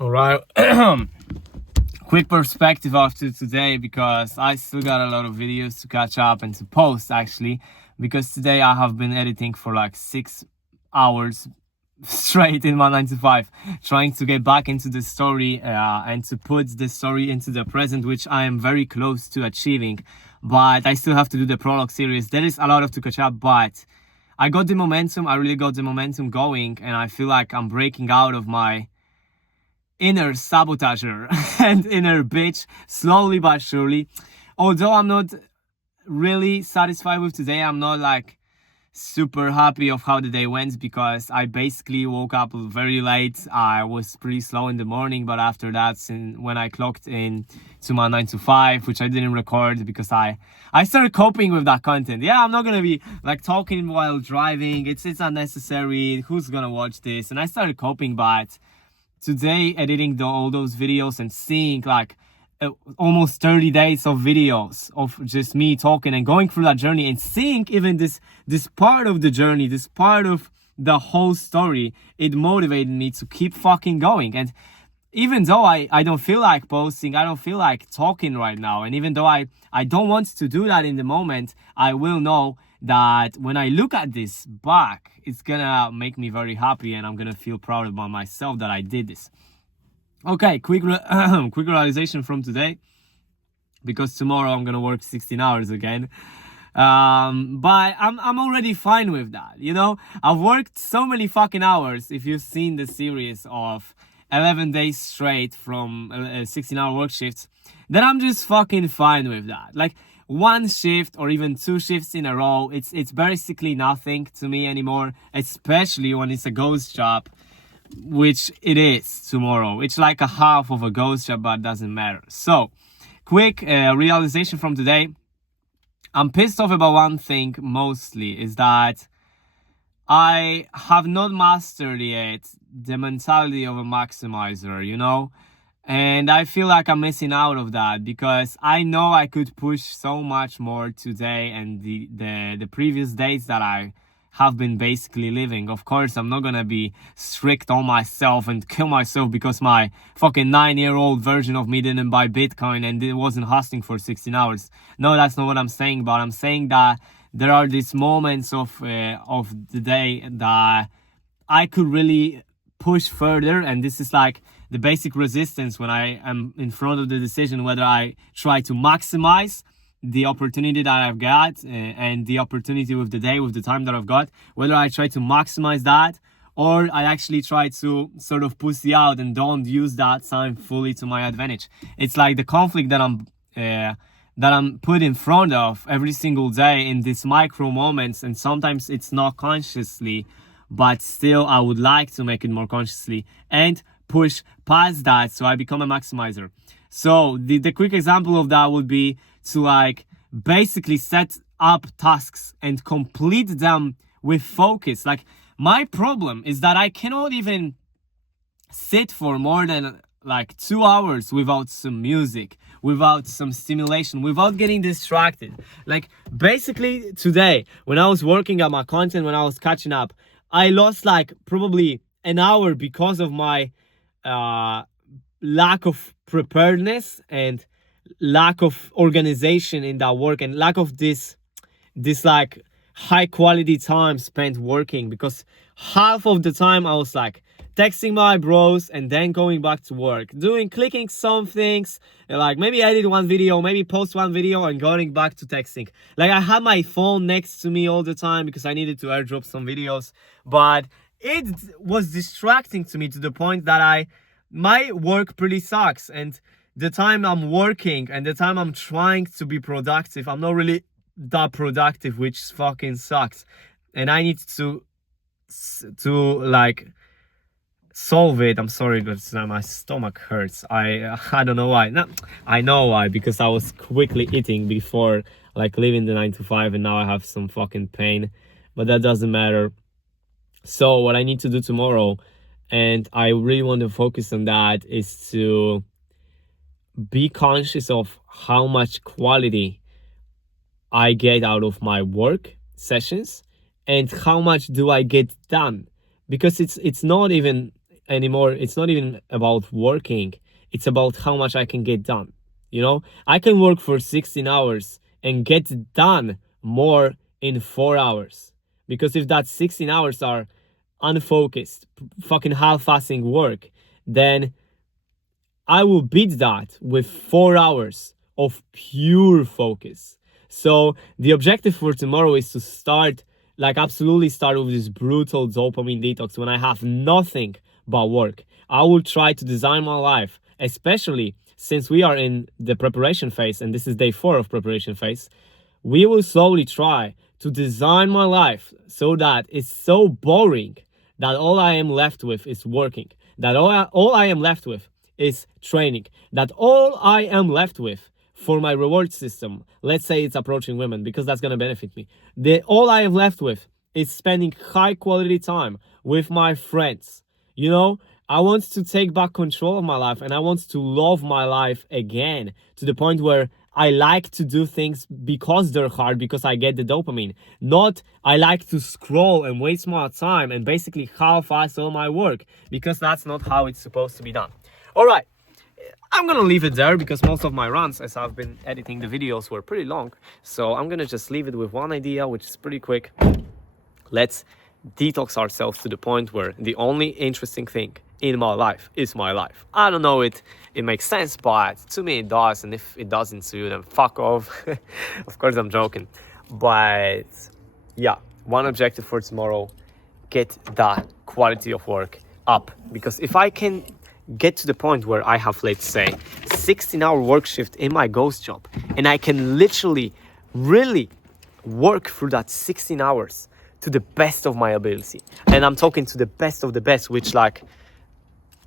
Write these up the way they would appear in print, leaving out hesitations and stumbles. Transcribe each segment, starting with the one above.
All right. Quick perspective after today, because I still got a lot of videos to catch up and to post actually, because today I have been editing for like 6 hours straight in my 9 to 5, trying to get back into the story and to put the story into the present, which I am very close to achieving. But I still have to do the prologue series. There is a lot of to catch up, but I got the momentum. I really got the momentum going, and I feel like I'm breaking out of my inner sabotager and inner bitch slowly but surely. Although I'm not really satisfied with today, I'm not like super happy of how the day went, because I basically woke up very late. I was pretty slow in the morning, but after that, when I clocked in to my 9 to 5, which I didn't record because I started coping with that content. Yeah, I'm not gonna be like talking while driving. It's unnecessary. Who's gonna watch this? And I started coping, but today editing all those videos and seeing like almost 30 days of videos of just me talking and going through that journey, and seeing even this part of the journey, this part of the whole story, it motivated me to keep fucking going. And even though I don't feel like posting, I don't feel like talking right now, and even though I don't want to do that in the moment, I will know that when I look at this back, it's gonna make me very happy, and I'm gonna feel proud about myself that I did this. Okay, quick realization from today, because tomorrow I'm gonna work 16 hours again. But I'm already fine with that. You know, I've worked so many fucking hours. If you've seen the series of 11 days straight from 16-hour work shifts, then I'm just fucking fine with that. Like one shift or even 2 shifts in a row, it's basically nothing to me anymore, especially when it's a ghost job, which it is tomorrow. It's like a half of a ghost job, but it doesn't matter. So, quick realization from today. I'm pissed off about one thing mostly, is that I have not mastered yet the mentality of a maximizer, you know? And I feel like I'm missing out of that, because I know I could push so much more today and the previous days that I have been basically living. Of course, I'm not gonna be strict on myself and kill myself because my fucking 9-year-old version of me didn't buy Bitcoin and it wasn't hustling for 16 hours. No, that's not what I'm saying, but I'm saying that there are these moments of the day that I could really push further, and this is like the basic resistance when I am in front of the decision whether I try to maximize the opportunity that I've got and the opportunity with the day, with the time that I've got, whether I try to maximize that or I actually try to sort of pussy out and don't use that time fully to my advantage. It's like the conflict that I'm put in front of every single day in these micro moments, and sometimes it's not consciously, but still I would like to make it more consciously and push past that so I become a maximizer. So the quick example of that would be to like basically set up tasks and complete them with focus. Like my problem is that I cannot even sit for more than like 2 hours without some music, without some stimulation, without getting distracted. Like basically today, when I was working on my content, when I was catching up, I lost like probably an hour because of my lack of preparedness and lack of organization in that work, and lack of this like high quality time spent working, because half of the time I was like texting my bros and then going back to work, clicking some things, like maybe edit one video, maybe post one video and going back to texting. Like I had my phone next to me all the time because I needed to airdrop some videos, but it was distracting to me to the point that my work pretty sucks, and the time I'm working and the time I'm trying to be productive, I'm not really that productive, which fucking sucks. And I need to like solve it. I'm sorry, but my stomach hurts. I don't know why. No, I know why, because I was quickly eating before like leaving the 9 to 5, and now I have some fucking pain, but that doesn't matter. So what I need to do tomorrow, and I really want to focus on that, is to be conscious of how much quality I get out of my work sessions and how much do I get done, because it's not even anymore, it's not even about working, it's about how much I can get done. You know, I can work for 16 hours and get done more in 4 hours. Because if that 16 hours are unfocused, fucking half-assing work, then I will beat that with 4 hours of pure focus. So the objective for tomorrow is to start, like absolutely start with this brutal dopamine detox when I have nothing but work. I will try to design my life, especially since we are in the preparation phase and this is day 4 of preparation phase. We will slowly try to design my life so that it's so boring that all I am left with is working, that all I am left with is training, that all I am left with for my reward system, let's say it's approaching women because that's going to benefit me, all I am left with is spending high quality time with my friends. You know, I want to take back control of my life and I want to love my life again to the point where I like to do things because they're hard, because I get the dopamine. Not I like to scroll and waste my time and basically half-ass all my work, because that's not how it's supposed to be done. All right, I'm gonna leave it there because most of my runs, as I've been editing the videos, were pretty long. So I'm gonna just leave it with one idea, which is pretty quick. Let's detox ourselves to the point where the only interesting thing in my life is my life. I don't know it makes sense, but to me it does, and if it doesn't to you, then fuck off. Of course I'm joking, but yeah, one objective for tomorrow: get that quality of work up. Because if I can get to the point where I have, let's say, 16-hour work shift in my ghost job, and I can literally really work through that 16 hours to the best of my ability, and I'm talking to the best of the best, which like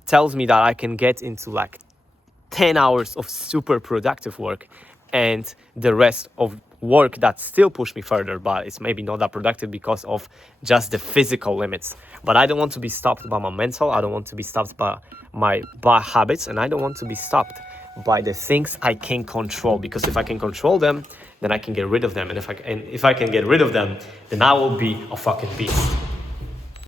tells me that I can get into like 10 hours of super productive work and the rest of work that still push me further, but it's maybe not that productive because of just the physical limits. But I don't want to be stopped by my mental, I don't want to be stopped by my bad habits, and I don't want to be stopped by the things I can control, because if I can control them, then I can get rid of them, and if I can get rid of them, then I will be a fucking beast.